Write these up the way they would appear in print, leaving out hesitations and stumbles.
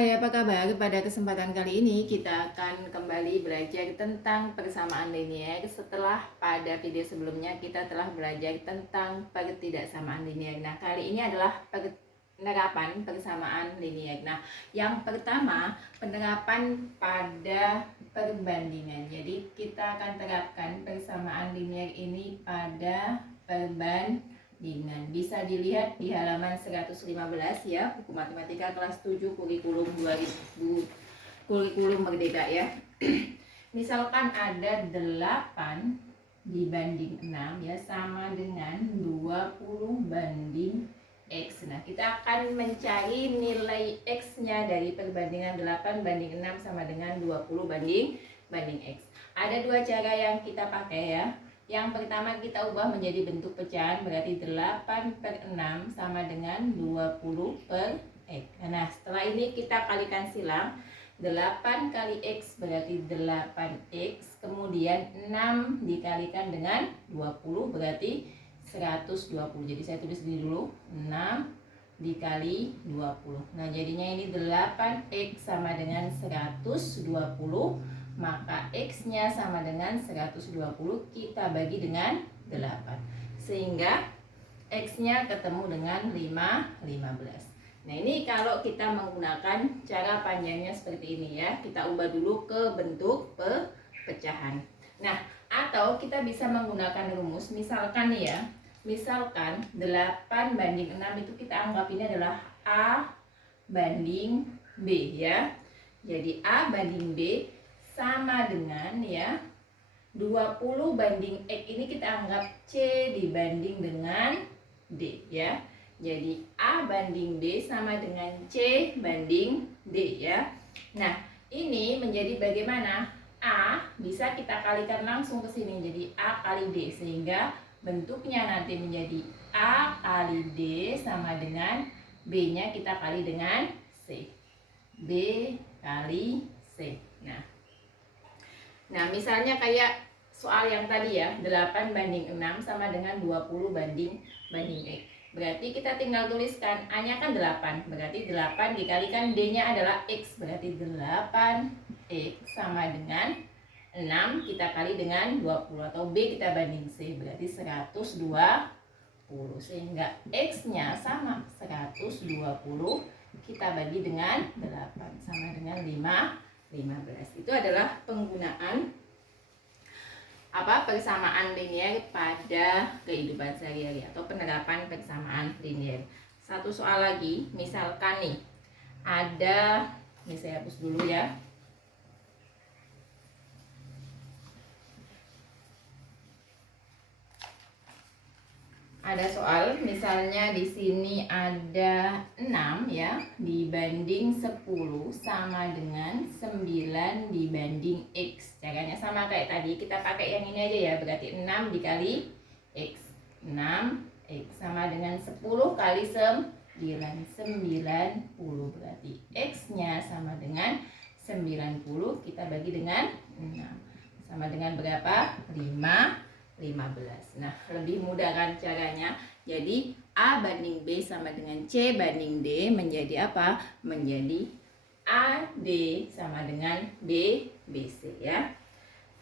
Hai, apa kabar? Pada kesempatan kali ini kita akan kembali belajar tentang persamaan linier setelah pada video sebelumnya kita telah belajar tentang pertidaksamaan linier. Nah, kali ini adalah penerapan persamaan linier. Nah, yang pertama penerapan pada perbandingan. Jadi kita akan terapkan persamaan linier ini pada perbandingan. Bisa dilihat di halaman 115 ya, buku matematika kelas 7 kurikulum 2000 kurikulum merdeka ya. Misalkan ada 8 dibanding 6 ya, sama dengan 20 banding X. Nah, kita akan mencari nilai X-nya dari perbandingan 8 banding 6 sama dengan 20 banding X. Ada dua cara yang kita pakai ya. Yang pertama kita ubah menjadi bentuk pecahan, berarti 8/6 sama dengan 20 per X. Nah, setelah ini kita kalikan silang. 8 kali X berarti 8X, kemudian 6 dikalikan dengan 20 berarti 120. Jadi saya tulis ini dulu, 6 dikali 20. Nah, jadinya ini 8X sama dengan 120. Maka X-nya sama dengan 120, kita bagi dengan 8. Sehingga X-nya ketemu dengan 15. Nah, ini kalau kita menggunakan cara panjangnya seperti ini ya. Kita ubah dulu ke bentuk pecahan. Nah, atau kita bisa menggunakan rumus. Misalkan nih ya, misalkan 8 banding 6 itu kita anggap ini adalah A banding B ya. Jadi A banding B sama dengan ya 20 banding X ini kita anggap C dibanding dengan D ya. Jadi A banding B sama dengan C banding D ya. Nah, ini menjadi bagaimana? A bisa kita kalikan langsung ke sini jadi A kali D, sehingga bentuknya nanti menjadi A kali D sama dengan B-nya kita kali dengan C. B kali C. Nah, misalnya kayak soal yang tadi ya, 8 banding 6 sama dengan 20 banding X. Berarti kita tinggal tuliskan A-nya kan 8, berarti 8 dikalikan D-nya adalah X, berarti 8X sama dengan 6 kita kali dengan 20, atau B kita banding C, berarti 120. Sehingga X-nya sama 120, kita bagi dengan 8 sama dengan 15. Itu adalah penggunaan persamaan linier pada kehidupan sehari-hari atau penerapan persamaan linier. Satu soal lagi, misalkan nih ada, ini saya hapus dulu ya. Ada soal, misalnya di sini ada 6 ya dibanding 10 sama dengan 9 dibanding X. Caranya sama kayak tadi, kita pakai yang ini aja ya, berarti 6 dikali X. 6X sama dengan 10 kali 9, 90, berarti X-nya sama dengan 90, kita bagi dengan 6. Sama dengan berapa? 15. Nah, lebih mudah kan caranya. Jadi A banding B sama dengan C banding D menjadi apa? Menjadi AD sama dengan BC ya.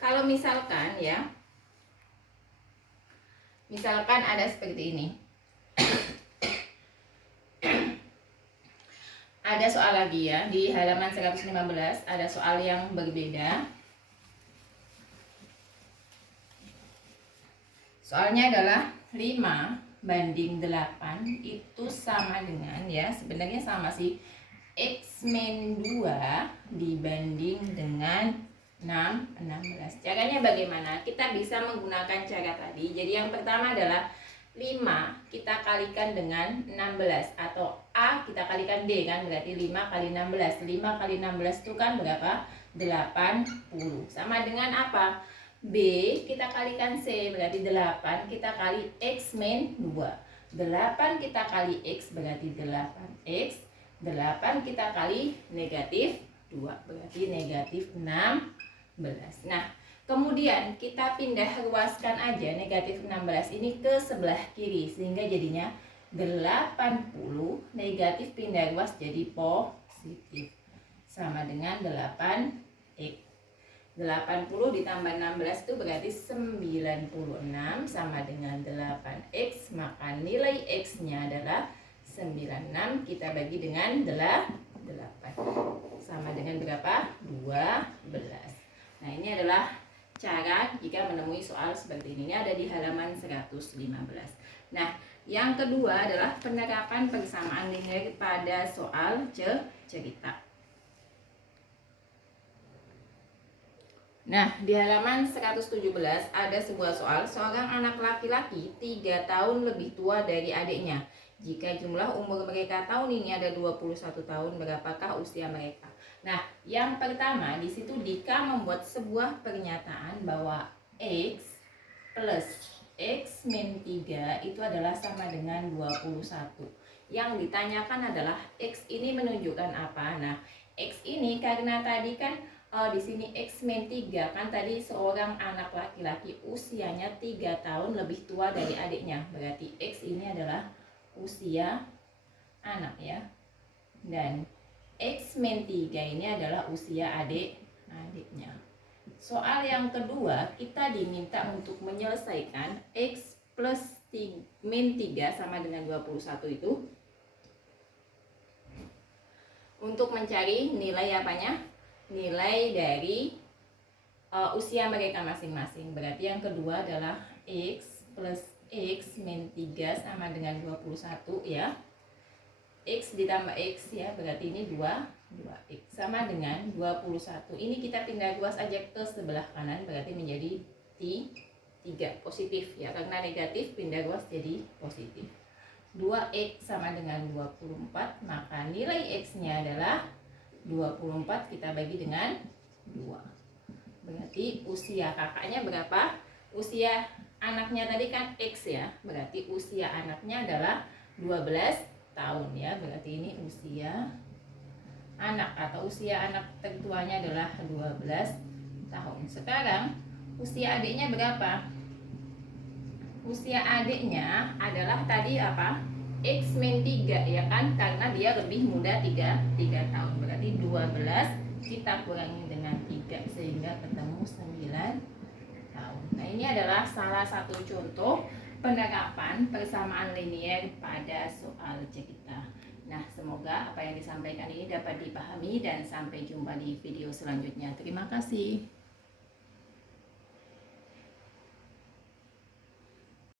Kalau misalkan ya, misalkan ada seperti ini. Ada soal lagi ya, di halaman 115 ada soal yang berbeda. Soalnya adalah 5 banding 8 itu sama dengan ya, sebenarnya sama sih, X min 2 dibanding dengan 16. Caranya bagaimana? Kita bisa menggunakan cara tadi. Jadi yang pertama adalah 5 kita kalikan dengan 16, atau A kita kalikan D kan, berarti 5 kali 16. 5 kali 16 itu kan berapa? 80. Sama dengan apa? B kita kalikan C, berarti 8 kita kali X min 2. 8 kita kali X berarti 8X. 8 kita kali negatif 2 berarti negatif 16. Nah, kemudian kita pindah ruaskan aja negatif 16 ini ke sebelah kiri, sehingga jadinya 80 negatif pindah ruas jadi positif. sama dengan 8X. 80 ditambah 16 itu berarti 96 sama dengan 8X, maka nilai X-nya adalah 96 kita bagi dengan 8 sama dengan berapa? 12. Nah, ini adalah cara jika menemui soal seperti ini. Ini ada di halaman 115. Nah, yang kedua adalah penerapan persamaan linear pada soal cerita. Nah, di halaman 117 ada sebuah soal. Seorang anak laki-laki 3 tahun lebih tua dari adiknya. Jika jumlah umur mereka tahun ini ada 21 tahun, berapakah usia mereka? Nah, yang pertama di situ Dika membuat sebuah pernyataan bahwa X plus X min 3 itu adalah sama dengan 21. Yang ditanyakan adalah X ini menunjukkan apa? Nah, X ini karena tadi kan di sini X min 3 kan tadi seorang anak laki-laki usianya 3 tahun lebih tua dari adiknya. Berarti X ini adalah usia anak ya. Dan X min 3 ini adalah usia adiknya. Soal yang kedua, kita diminta untuk menyelesaikan X plus min 3 sama dengan 21 itu untuk mencari nilai apanya? Nilai dari usia mereka masing-masing. Berarti yang kedua adalah X plus X min 3 sama dengan 21 ya. X ditambah X ya, berarti ini 2X sama dengan 21. Ini kita pindah ruas aja ke sebelah kanan, berarti menjadi 3 positif ya. Karena negatif pindah ruas jadi positif. 2X sama dengan 24, maka nilai X-nya adalah 24 kita bagi dengan 2. Berarti usia kakaknya berapa? Usia anaknya tadi kan X ya. Berarti usia anaknya adalah 12 tahun ya. Berarti ini usia anak atau usia anak tertuanya adalah 12 tahun. Sekarang usia adiknya berapa? Usia adiknya adalah tadi apa? X min 3 ya kan, karena dia lebih muda 3 tahun. Berarti 12 kita kurangi dengan 3 sehingga ketemu 9 tahun. Nah, ini adalah salah satu contoh penerapan persamaan linear pada soal cerita. Nah, semoga apa yang disampaikan ini dapat dipahami dan sampai jumpa di video selanjutnya. Terima kasih.